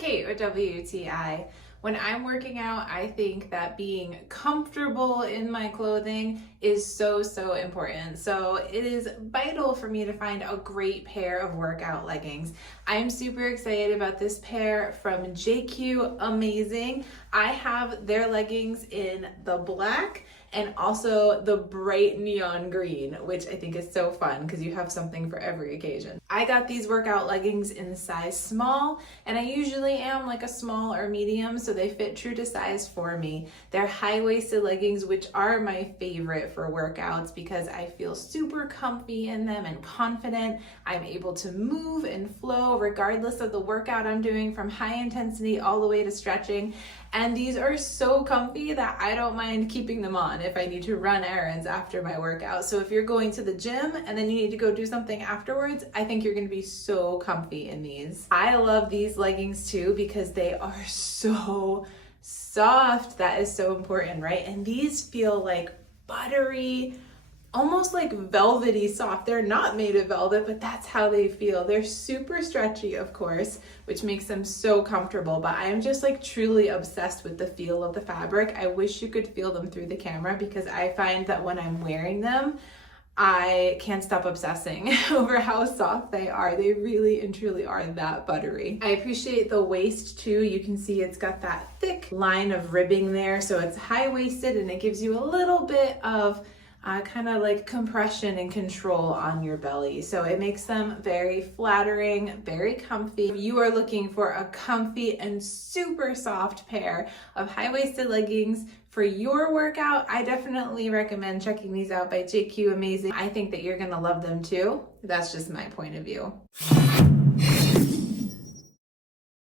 Kate with WTI. When I'm working out, I think that being comfortable in my clothing is so important. So it is vital for me to find a great pair of workout leggings. I'm super excited about this pair from JQAMAZING. I have their leggings in the black and also the bright neon green, which I think is so fun because you have something for every occasion. I got these workout leggings in size small, and I usually am like a small or medium, so they fit true to size for me. They're high-waisted leggings, which are my favorite for workouts because I feel super comfy in them and confident. I'm able to move and flow regardless of the workout I'm doing, from high intensity all the way to stretching. And these are so comfy that I don't mind keeping them on if I need to run errands after my workout. So if you're going to the gym and then you need to go do something afterwards, I think you're gonna be so comfy in these. I love these leggings too because they are so soft. That is so important, right? And these feel like buttery, almost like velvety soft. They're not made of velvet, but that's how they feel. They're super stretchy, of course, which makes them so comfortable, but I'm just like truly obsessed with the feel of the fabric. I wish you could feel them through the camera because I find that when I'm wearing them, I can't stop obsessing over how soft they are. They really and truly are that buttery. I appreciate the waist too. You can see it's got that thick line of ribbing there, so it's high-waisted and it gives you a little bit of kind of like compression and control on your belly. So it makes them very flattering, very comfy. If you are looking for a comfy and super soft pair of high-waisted leggings for your workout, I definitely recommend checking these out by JQAMAZING. I think that you're gonna love them too. That's just my point of view.